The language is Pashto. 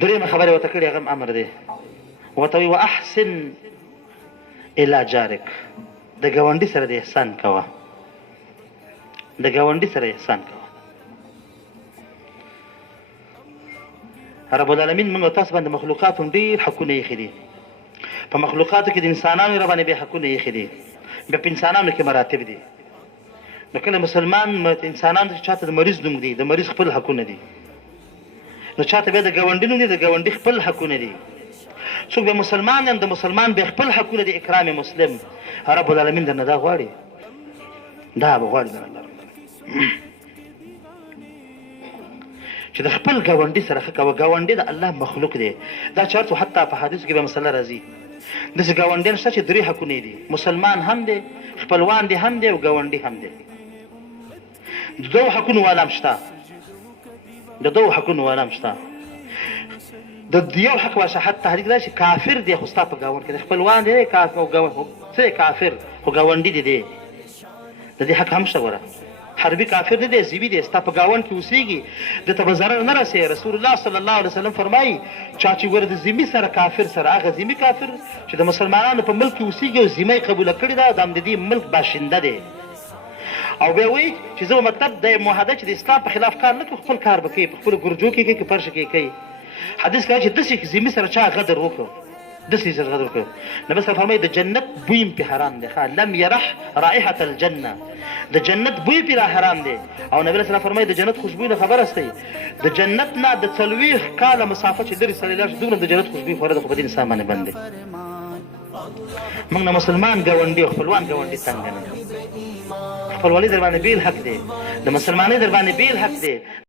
درېیمه خبره ورته کړې هغه امر دی، ورته وایي واحسن الی جارک، د ګاونډي سره د احسان کوه، د ګاونډي سره احسان کوه. رب العالمین موږ او تاسو باندې مخلوقاتو ډېر حقونه ایښي دي. په مخلوقاتو کې د انسانانو را باندې بیا حقونه ایښي دي، بیا په انسانانو کې مراتب دي. نو کله مسلمان انسانانو ته چاته د مریض نوم دی، د مریض خپل حقونه دي، نو چاته بیا د ګاونډي نوم دی، د ګاونډي خپل حقونه دي. څوک بیا مسلمان یم، د مسلمان بیا خپل حقونه دي، اکرام مسلم. رب العالمین درنه دا غواړي، دا به غواړي درنه چې د خپل ګاونډي سره ښه کوه. ګاونډي د الله مخلوق دی. دا چې هر حتی په حدیثو کې به مسله راځي، داسې ګاونډیان شته چې درې حقونه دي، مسلمان هم دی، خپلوان دي هم دی، او ګاونډي هم دی. د دوو حقونو والا هم شته، د دوو حقونو والا هم شته. د یو حق واشه حتی حدیث دا چې کافر دی خو ستا په ګاونډ کې د خپلوان دی څه کافر خو ګاونډي دی دی، د دې حق هم شته. ګوره حربي کافر نه دی، ذمي دی، ستا په ګاونډ کې اوسېږي، ده ته به ضرر نه رسوي. رسول الله صلی الله علیه وسلم فرمایي چا چې ګوره د ذمي سره کافر سره، هغه ذمي کافر چې د مسلمانانو په ملک کې اوسېږي او ذمه یې قبوله کړې ده، دا هم د دې ملک باشنده دی. او بیا وایي چې زه مطلب د معاهده چې د اسلام په خلاف کار نه کوي، خپل کار به کوي، په خپلو ګرجو کې کوي، که فرش کې کوي. حدیث کوي چې داسې ذمي سره چا غدر وکړو، داسې سره غدر وکړو، نبي صلی الله فرمایي د جنت بوی هم پې حرام دی. لم یرح رائحة الجنه، د جنت بوی پې را حرام دی. او نبي صلی الله فرمایي د جنت خوشبوی نه خبر استئ، د جنت نه د 40 کاله مسافه چې لرې سړی لاړ شي، دومره د جنت خوشبوی خوره ده، خو په دې انسان باندې بند دی. موږ نه مسلمان ګاونډي او خپلوان ګاونډي څنګه نه، خپلوالي در باندې بېل حق دی، د مسلمانۍ در باندې بېل حق دی.